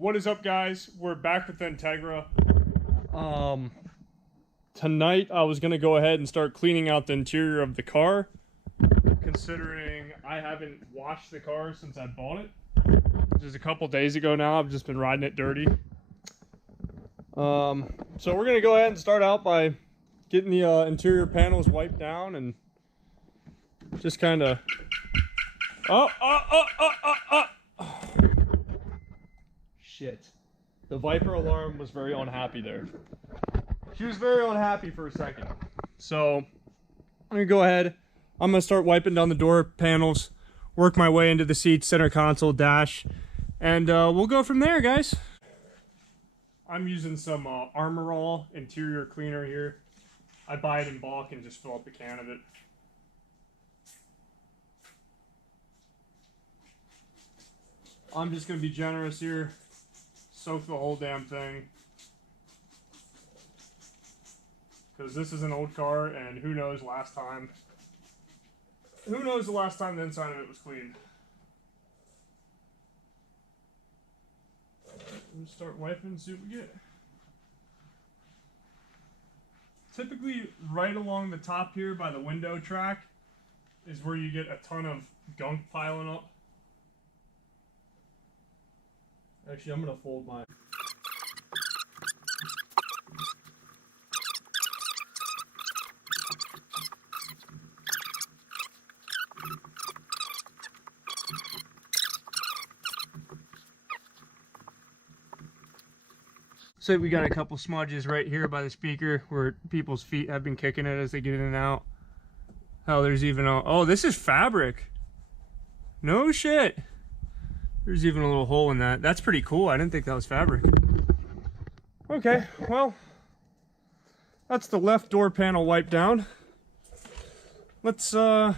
What is up, guys? We're back with Integra. Tonight I was gonna go ahead and start cleaning out the interior of the car, considering I haven't washed the car since I bought it. Just a couple days ago now. I've just been riding it dirty. So we're gonna go ahead and start out by getting the interior panels wiped down and just kind of. Shit. The Viper alarm was very unhappy there. She was very unhappy for a second. So I'm gonna go ahead. I'm gonna start wiping down the door panels, work my way into the seats, center console, dash, and we'll go from there, guys. I'm using some Armor All interior cleaner here. I buy it in bulk and just fill up a can of it. I'm just gonna be generous here. Soak the whole damn thing. Because this is an old car, and who knows the last time the inside of it was cleaned. Let's start wiping and see what we get. Typically, right along the top here by the window track is where you get a ton of gunk piling up. Actually, I'm going to fold mine. So we got a couple smudges right here by the speaker where people's feet have been kicking it as they get in and out. Oh, there's even a... Oh, this is fabric. No shit. There's even a little hole in that. That's pretty cool. I didn't think that was fabric. Okay, well, that's the left door panel wiped down. Let's go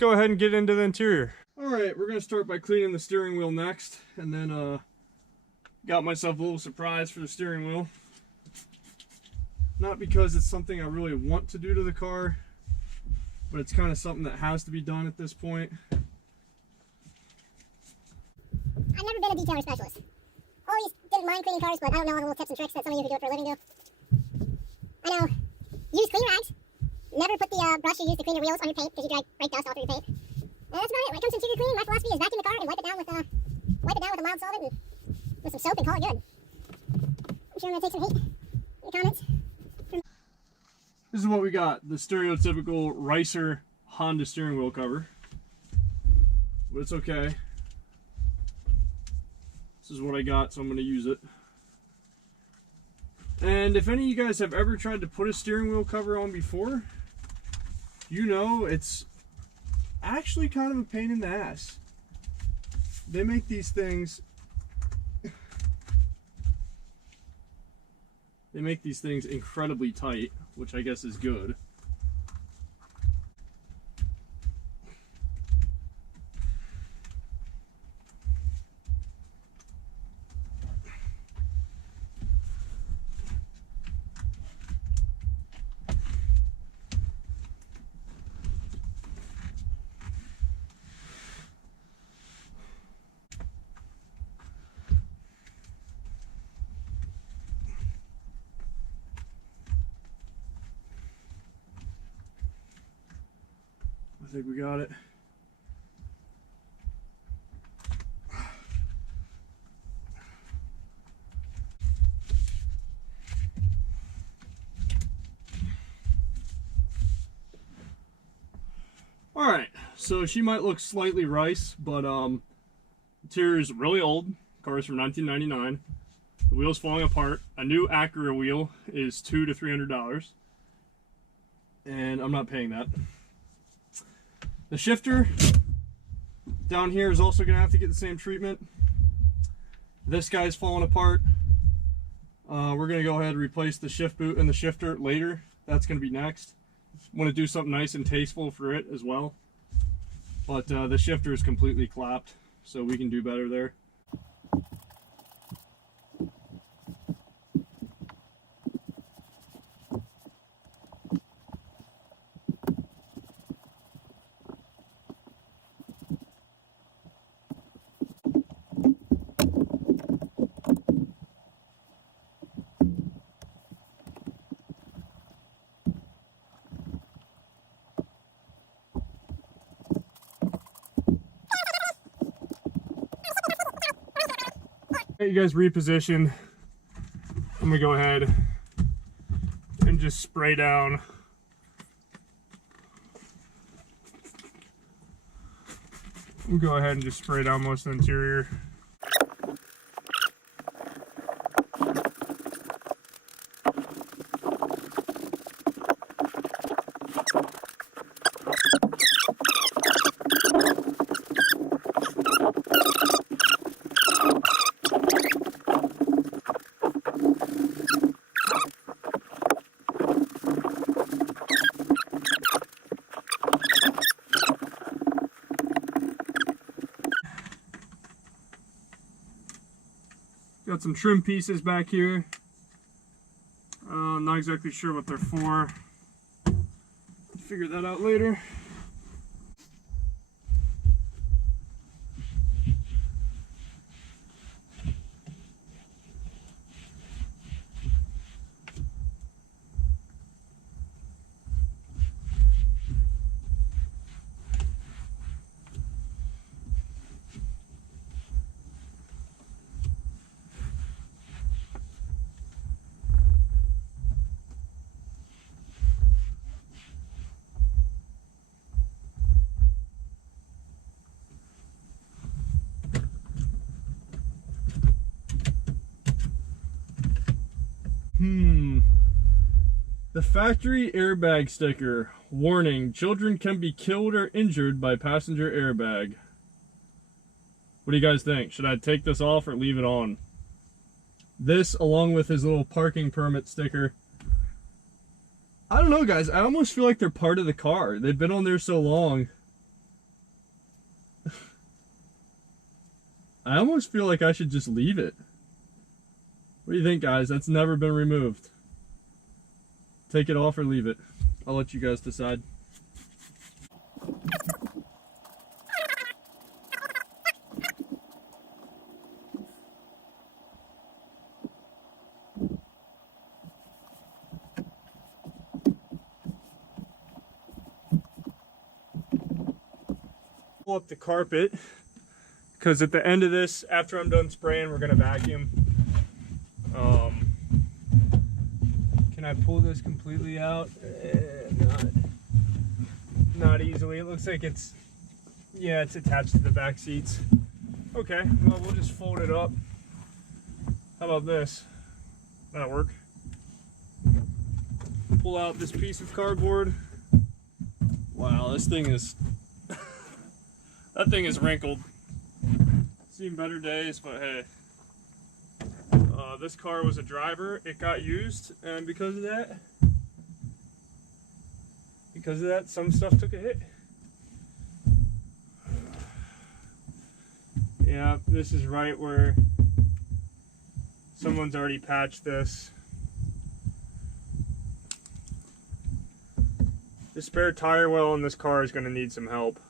ahead and get into the interior. All right, we're gonna start by cleaning the steering wheel next, and then got myself a little surprise for the steering wheel. Not because it's something I really want to do to the car, but it's kind of something that has to be done at this point. I've never been a detailing specialist. Always didn't mind cleaning cars, but I don't know all the little tips and tricks that some of you who do it for a living do. I know, use clean rags. Never put the brush you use to clean your wheels on your paint because you break dust all through your paint. And that's about it. When it comes to interior cleaning, my philosophy is vacuum the car and wipe it down with a mild solvent and with some soap and call it good. I'm sure I'm gonna take some hate in the comments. This is what we got, the stereotypical Ricer Honda steering wheel cover. But it's okay. This is what I got, so I'm going to use it. And if any of you guys have ever tried to put a steering wheel cover on before, you know it's actually kind of a pain in the ass. They make these things... They make these things incredibly tight, which I guess is good. I think we got it. Alright, so she might look slightly rice, but interior is really old. Car's from 1999. The wheel's falling apart. A new Acura wheel is $200 to $300. And I'm not paying that. The shifter down here is also going to have to get the same treatment. This guy's falling apart. We're going to go ahead and replace the shift boot and the shifter later. That's going to be next. Want to do something nice and tasteful for it as well. But the shifter is completely clapped, so we can do better there. You guys reposition. I'm gonna go ahead and just spray down. We'll go ahead and just spray down most of the interior. Got some trim pieces back here. Not exactly sure what they're for. Figure that out later. The factory airbag sticker. Warning, children can be killed or injured by passenger airbag. What do you guys think? Should I take this off or leave it on? This, along with his little parking permit sticker. I don't know, guys. I almost feel like they're part of the car. They've been on there so long. I almost feel like I should just leave it. What do you think, guys? That's never been removed. Take it off or leave it. I'll let you guys decide. Pull up the carpet, because at the end of this, after I'm done spraying, we're gonna vacuum. Can I pull this completely out? Not easily. It looks like it's, yeah, it's attached to the back seats. Okay, well, we'll just fold it up. How about this? That'll work. Pull out this piece of cardboard. Wow, this thing is, that thing is wrinkled. Seen better days, but hey. This car was a driver, it got used, and because of that, some stuff took a hit. Yeah, this is right where someone's already patched this. The spare tire well in this car is going to need some help.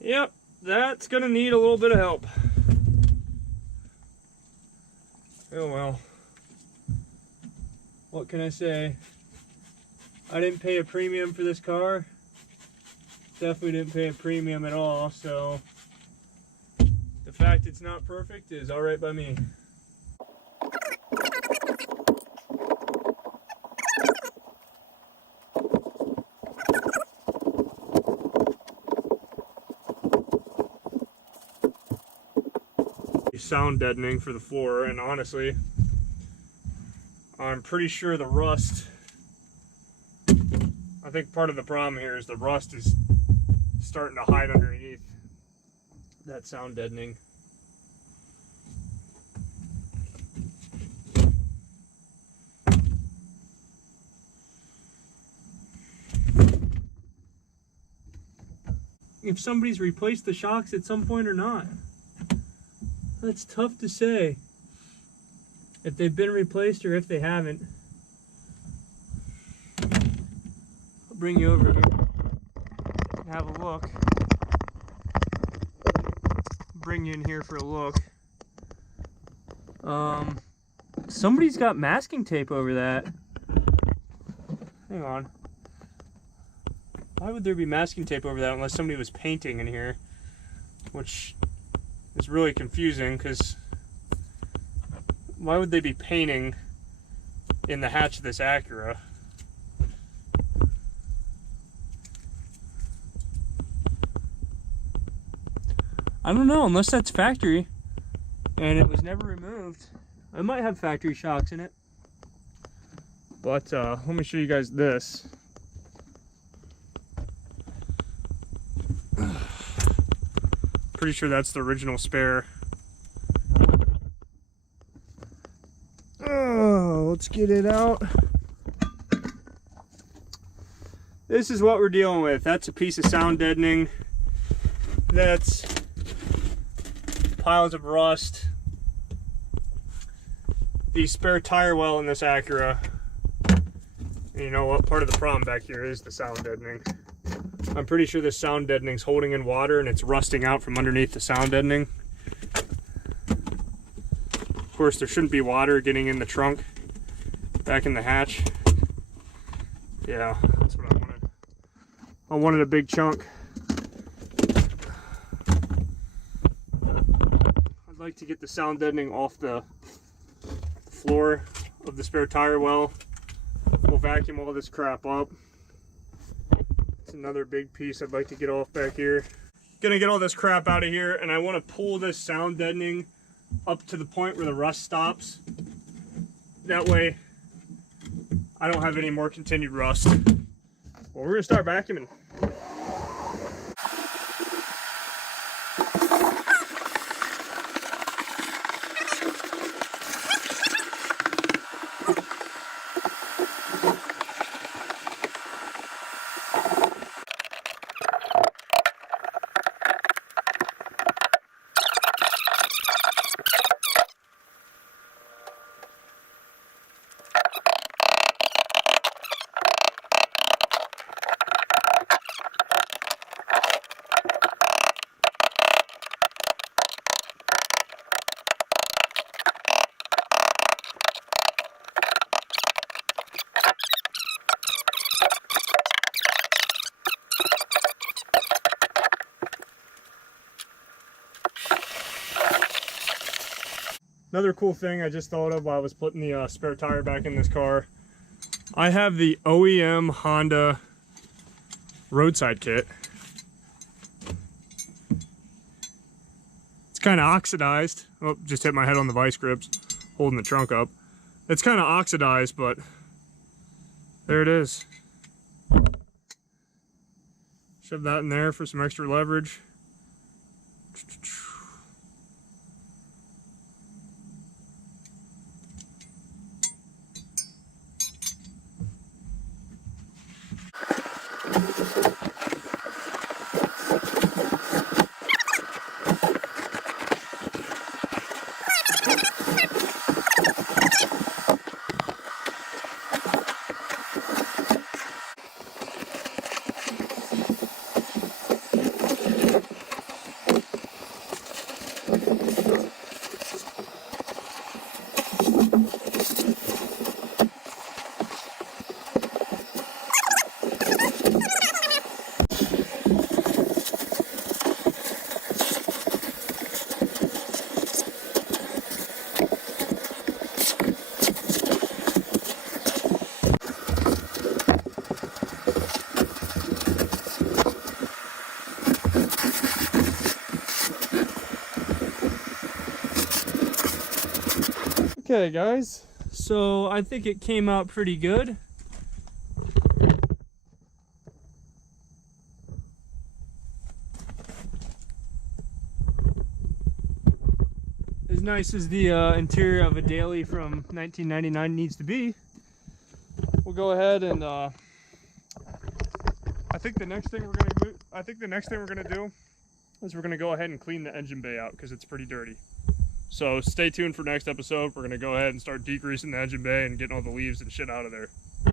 Yep, that's going to need a little bit of help. Oh well, what can I say? I didn't pay a premium for this car. Definitely didn't pay a premium at all, so the fact it's not perfect is alright by me. Sound deadening for the floor, and honestly, I'm pretty sure the rust, I think part of the problem here is the rust is starting to hide underneath that sound deadening. If somebody's replaced the shocks at some point or not. That's tough to say if they've been replaced or if they haven't. I'll bring you over here and have a look. Bring you in here for a look. Somebody's got masking tape over that. Hang on. Why would there be masking tape over that unless somebody was painting in here? Which is really confusing, because why would they be painting in the hatch of this Acura? I don't know, unless that's factory and it was never removed. It might have factory shocks in it. But let me show you guys this. Pretty sure that's the original spare. Oh, let's get it out. This is what we're dealing with. That's a piece of sound deadening. That's piles of rust. The spare tire well in this Acura. And you know what? Part of the problem back here is the sound deadening. I'm pretty sure this sound deadening is holding in water and it's rusting out from underneath the sound deadening. Of course, there shouldn't be water getting in the trunk, back in the hatch. Yeah, that's what I wanted. I wanted a big chunk. I'd like to get the sound deadening off the floor of the spare tire well. We'll vacuum all this crap up. It's another big piece I'd like to get off back here. Gonna get all this crap out of here, and I want to pull this sound deadening up to the point where the rust stops. That way I don't have any more continued rust. Well, we're gonna start vacuuming. Another cool thing I just thought of while I was putting the spare tire back in this car. I have the OEM Honda roadside kit. It's kind of oxidized. Oh, just hit my head on the vice grips, holding the trunk up. It's kind of oxidized, but there it is. Shove that in there for some extra leverage. Okay guys, so I think it came out pretty good. As nice as the interior of a daily from 1999 needs to be, we'll go ahead and I think the next thing we're gonna do is we're gonna go ahead and clean the engine bay out because it's pretty dirty. So stay tuned for next episode. We're going to go ahead and start degreasing the engine bay and getting all the leaves and shit out of there.